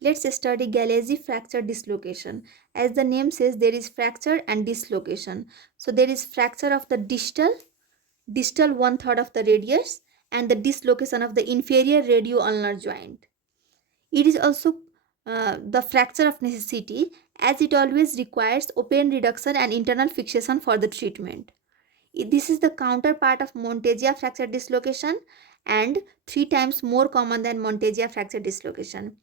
Let's study Galeazzi fracture dislocation. As the name says, there is fracture and dislocation. So there is fracture of the distal one third of the radius and the dislocation of the inferior radio-ulnar joint. It is also the fracture of necessity, as it always requires open reduction and internal fixation for the treatment. This is the counterpart of Monteggia fracture dislocation and 3 times more common than Monteggia fracture dislocation.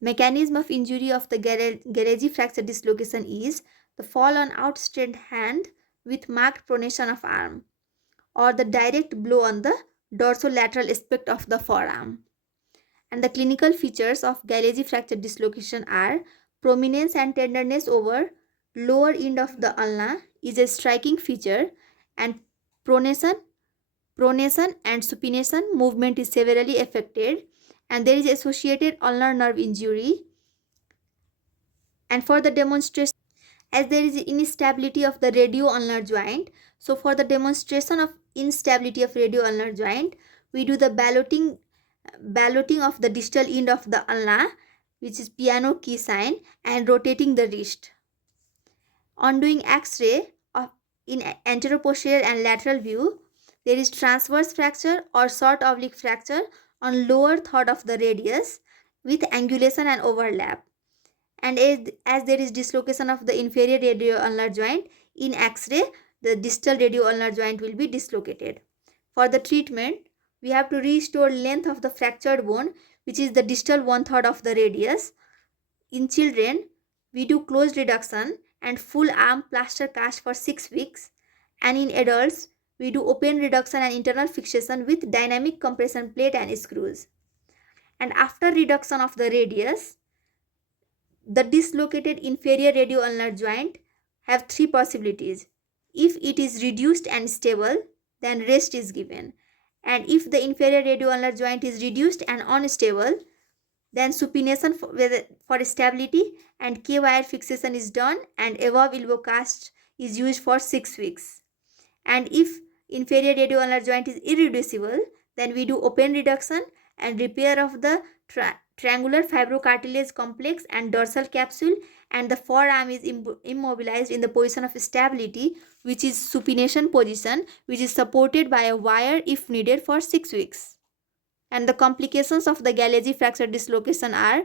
Mechanism of injury of the Galeazzi fracture dislocation is the fall on outstretched hand with marked pronation of arm, or the direct blow on the dorsolateral aspect of the forearm. And the clinical features of Galeazzi fracture dislocation are prominence and tenderness over lower end of the ulna is a striking feature, and pronation, pronation and supination movement is severely affected, and there is associated ulnar nerve injury. And for the demonstration, as there is instability of the radio-ulnar joint, so for the demonstration of instability of radio-ulnar joint, we do the balloting of the distal end of the ulna, which is piano key sign, and rotating the wrist. On doing X-ray of in anteroposterior and lateral view, there is transverse fracture or short oblique fracture on lower third of the radius with angulation and overlap. And as there is dislocation of the inferior radio-ulnar joint, in X-ray, the distal radio-ulnar joint will be dislocated. For the treatment, we have to restore length of the fractured bone, which is the distal one third of the radius. In children, we do closed reduction and full arm plaster cast for 6 weeks. And in adults, we do open reduction and internal fixation with dynamic compression plate and screws. And after reduction of the radius, the dislocated inferior radio-ulnar joint have 3 possibilities. If it is reduced and stable, then rest is given. And if the inferior radio-ulnar joint is reduced and unstable, then supination for stability and K-wire fixation is done, and above elbow cast is used for 6 weeks. And if inferior radio-ulnar joint is irreducible, then we do open reduction and repair of the triangular fibrocartilage complex and dorsal capsule, and the forearm is immobilized in the position of stability, which is supination position, which is supported by a wire if needed for 6 weeks. And the complications of the Galeazzi fracture dislocation are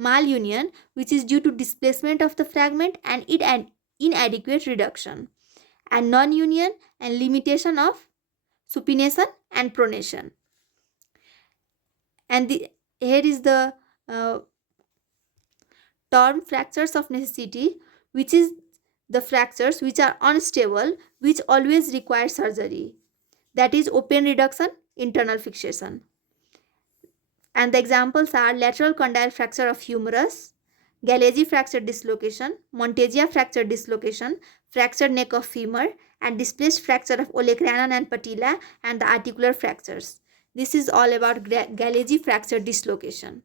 malunion, which is due to displacement of the fragment and inadequate reduction, and non-union and limitation of supination and pronation. And here is the term fractures of necessity, which is the fractures which are unstable, which always require surgery. That is open reduction, internal fixation. And the examples are lateral condyle fracture of humerus, Galeazzi fracture dislocation, Monteggia fracture dislocation, fractured neck of femur, and displaced fracture of olecranon and patella, and the articular fractures. This is all about Galeazzi fracture dislocation.